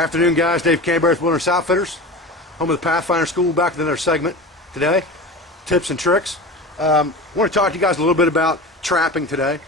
Afternoon, guys. Dave Canberra with Wilderness Outfitters, home of the Pathfinder School. Back with another segment today, tips and tricks. I want to talk to you guys a little bit about trapping today.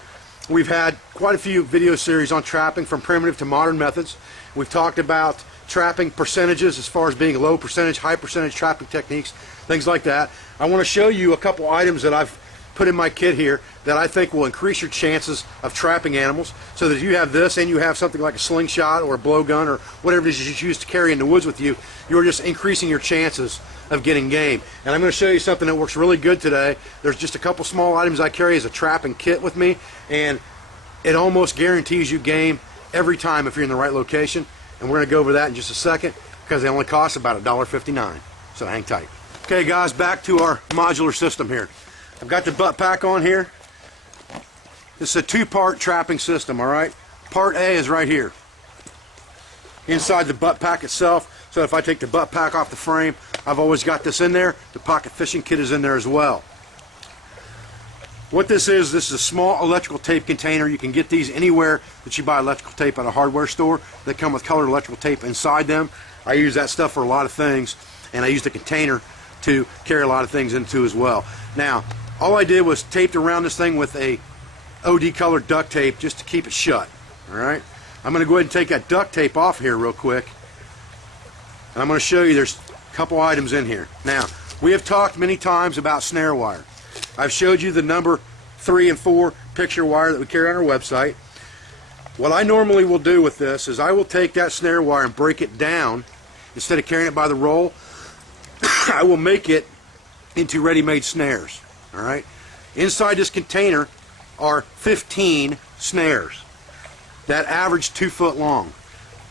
We've had quite a few video series on trapping from primitive to modern methods. We've talked about trapping percentages as far as being low percentage, high percentage trapping techniques, things like that. I want to show you a couple items that I've put in my kit here that I think will increase your chances of trapping animals, so that if you have this and you have something like a slingshot or a blowgun or whatever it is you choose to carry in the woods with you, you're just increasing your chances of getting game. And I'm going to show you something that works really good today. There's just a couple small items I carry as a trapping kit with me, and it almost guarantees you game every time if you're in the right location. And we're going to go over that in just a second, because they only cost about $1.59. So hang tight. Okay guys, back to our modular system here. I've got the butt pack on here. This is a two-part trapping system, alright? Part A is right here, inside the butt pack itself. So if I take the butt pack off the frame, I've always got this in there. The pocket fishing kit is in there as well. What this is a small electrical tape container. You can get these anywhere that you buy electrical tape at a hardware store. They come with colored electrical tape inside them. I use that stuff for a lot of things, and I use the container to carry a lot of things into as well. Now, all I did was taped around this thing with a OD colored duct tape just to keep it shut. Alright? I'm going to go ahead and take that duct tape off here real quick. And I'm going to show you there's a couple items in here. Now, we have talked many times about snare wire. I've showed you the number 3 and 4 picture wire that we carry on our website. What I normally will do with this is I will take that snare wire and break it down. Instead of carrying it by the roll, I will make it into ready-made snares. Alright? Inside this container are 15 snares that average 2 foot long,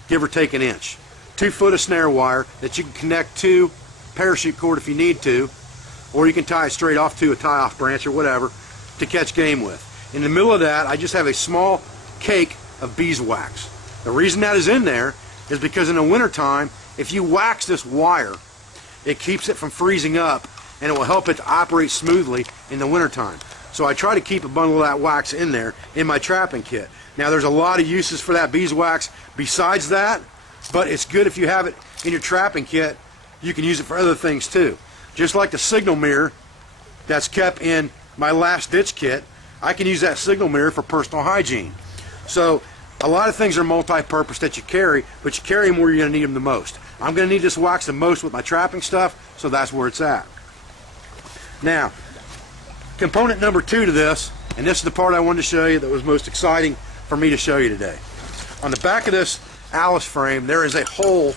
give or take an inch. 2 foot of snare wire that you can connect to parachute cord if you need to, or you can tie it straight off to a tie-off branch or whatever to catch game with. In the middle of that, I just have a small cake of beeswax. The reason that is in there is because in the wintertime, if you wax this wire, it keeps it from freezing up, and it will help it to operate smoothly in the wintertime. So I try to keep a bundle of that wax in there in my trapping kit. Now there's a lot of uses for that beeswax besides that, but it's good if you have it in your trapping kit. You can use it for other things too. Just like the signal mirror that's kept in my last ditch kit, I can use that signal mirror for personal hygiene. So a lot of things are multi-purpose that you carry, but you carry them where you're going to need them the most. I'm going to need this wax the most with my trapping stuff, so that's where it's at. Now, component number 2 to this, and this is the part I wanted to show you that was most exciting for me to show you today. On the back of this Alice frame, there is a hole,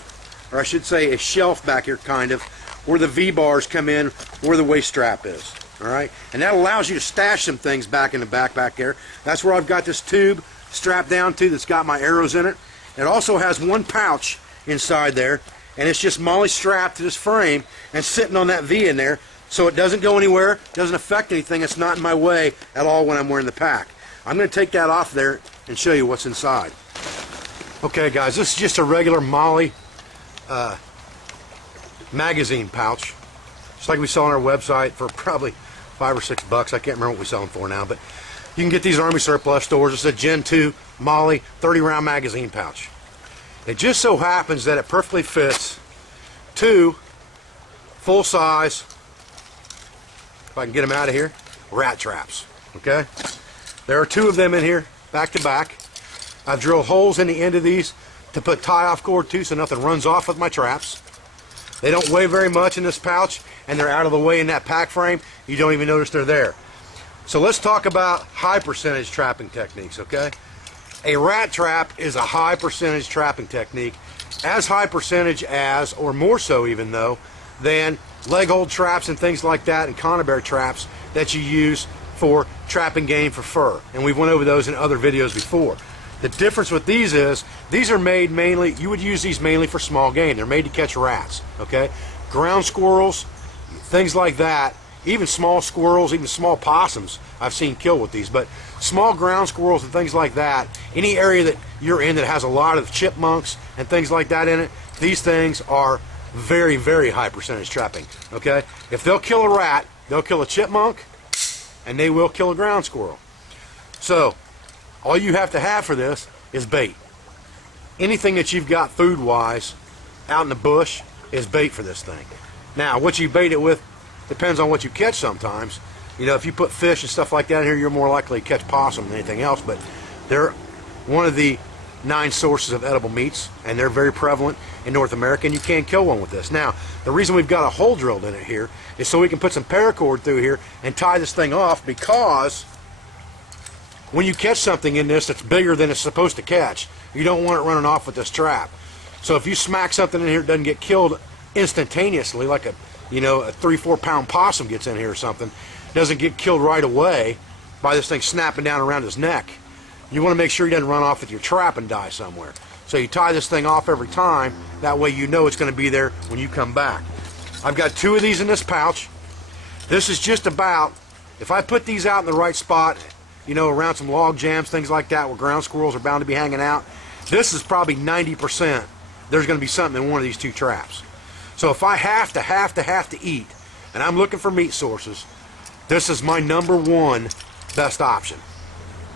or I should say a shelf back here kind of, where the V-bars come in, where the waist strap is. Alright? And that allows you to stash some things back in the back there. That's where I've got this tube strapped down to that's got my arrows in it. It also has one pouch inside there, and it's just molly strapped to this frame and sitting on that V in there, so it doesn't go anywhere, doesn't affect anything, it's not in my way at all when I'm wearing the pack. I'm going to take that off there and show you what's inside. Okay guys, this is just a regular molly magazine pouch, just like we sell on our website for probably $5 or $6. I can't remember what we sell them for now, but you can get these Army surplus stores. It's a Gen 2 molly 30-round magazine pouch. It just so happens that it perfectly fits 2 full-size, if I can get them out of here, rat traps. Okay, there are 2 of them in here, back to back. I've drilled holes in the end of these to put tie-off cord to, so nothing runs off with my traps. They don't weigh very much in this pouch, and they're out of the way in that pack frame. You don't even notice they're there. So let's talk about high percentage trapping techniques. Okay, a rat trap is a high percentage trapping technique, as high percentage as, or more so even though, than leg hold traps and things like that, and conibear traps that you use for trapping game for fur. And we've went over those in other videos before. The difference with these is, these are made mainly, you would use these mainly for small game. They're made to catch rats, okay? Ground squirrels, things like that, even small squirrels, even small possums I've seen kill with these, but small ground squirrels and things like that, any area that you're in that has a lot of chipmunks and things like that in it, these things are very, very high percentage trapping, okay? If they'll kill a rat, they'll kill a chipmunk, and they will kill a ground squirrel. So all you have to have for this is bait. anything that you've got food-wise out in the bush is bait for this thing. Now, what you bait it with depends on what you catch sometimes. You know, if you put fish and stuff like that in here, you're more likely to catch possum than anything else, but they're one of the 9 sources of edible meats, and they're very prevalent in North America, and you can kill one with this. Now, the reason we've got a hole drilled in it here is so we can put some paracord through here and tie this thing off, because when you catch something in this that's bigger than it's supposed to catch, you don't want it running off with this trap. So if you smack something in here that doesn't get killed instantaneously, like a 3-4 pound possum gets in here or something, doesn't get killed right away by this thing snapping down around his neck, you want to make sure he doesn't run off with your trap and die somewhere. So you tie this thing off every time, that way you know it's going to be there when you come back. I've got 2 of these in this pouch. This is just about, if I put these out in the right spot, around some log jams, things like that, where ground squirrels are bound to be hanging out, this is probably 90% there's going to be something in one of these 2 traps. So if I have to eat, and I'm looking for meat sources, this is my #1 best option.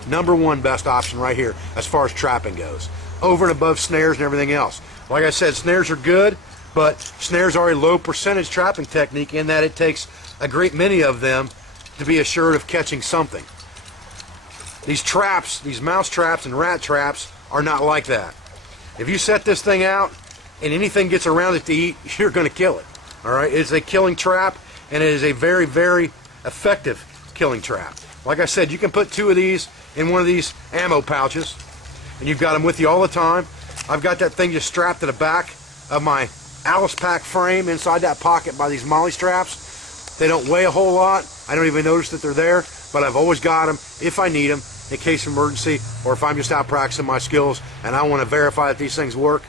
#1 best option right here as far as trapping goes, over and above snares and everything else. Like I said, snares are good, but snares are a low percentage trapping technique in that it takes a great many of them to be assured of catching something. These traps, these mouse traps and rat traps, are not like that. If you set this thing out and anything gets around it to eat, you're going to kill it. All right, it's a killing trap, and it is a very, very effective killing trap. Like I said, you can put 2 of these in one of these ammo pouches, and you've got them with you all the time. I've got that thing just strapped to the back of my Alice Pack frame inside that pocket by these molly straps. They don't weigh a whole lot. I don't even notice that they're there, but I've always got them if I need them in case of emergency, or if I'm just out practicing my skills and I want to verify that these things work.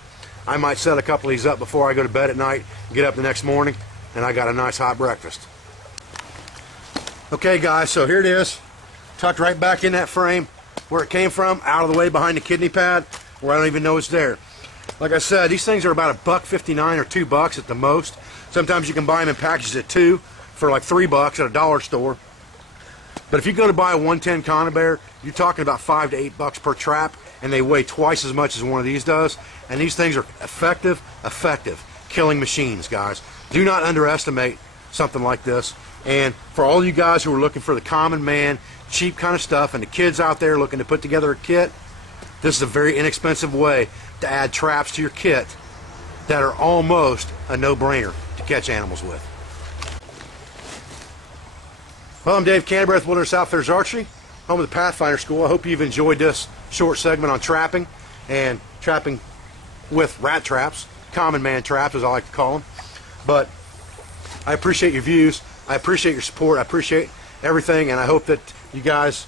I might set a couple of these up before I go to bed at night, get up the next morning, and I got a nice hot breakfast. Okay guys, so here it is, tucked right back in that frame where it came from, out of the way behind the kidney pad where I don't even know it's there. Like I said, these things are about $1.59 or $2 at the most. Sometimes you can buy them in packages at 2 for like $3 at a dollar store. But if you go to buy a 110 conibear, you're talking about $5 to $8 per trap, and they weigh twice as much as one of these does. And these things are effective killing machines, guys. Do not underestimate something like this. And for all you guys who are looking for the common man, cheap kind of stuff, and the kids out there looking to put together a kit, this is a very inexpensive way to add traps to your kit that are almost a no-brainer to catch animals with. Well, I'm Dave Canterbury with Wilderness Outfitters Archery, home of the Pathfinder School. I hope you've enjoyed this short segment on trapping, and trapping with rat traps, common man traps as I like to call them. But I appreciate your views, I appreciate your support, I appreciate everything, and I hope that you guys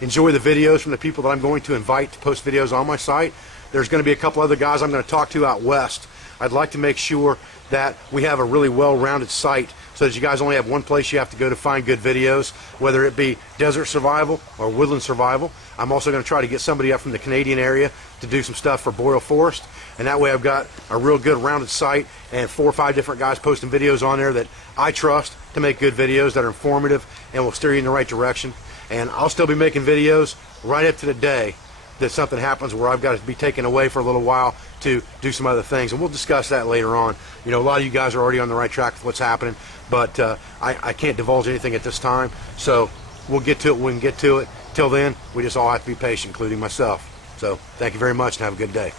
enjoy the videos from the people that I'm going to invite to post videos on my site. There's going to be a couple other guys I'm going to talk to out west. I'd like to make sure that we have a really well-rounded site so that you guys only have one place you have to go to find good videos, whether it be desert survival or woodland survival. I'm also going to try to get somebody up from the Canadian area to do some stuff for Boreal Forest, and that way I've got a real good rounded site and 4 or 5 different guys posting videos on there that I trust to make good videos that are informative and will steer you in the right direction. And I'll still be making videos right up to the day that something happens where I've got to be taken away for a little while to do some other things, and we'll discuss that later on. You know, a lot of you guys are already on the right track with what's happening, but I can't divulge anything at this time, so we'll get to it when we can get to it. Till then, we just all have to be patient, including myself. So thank you very much and have a good day.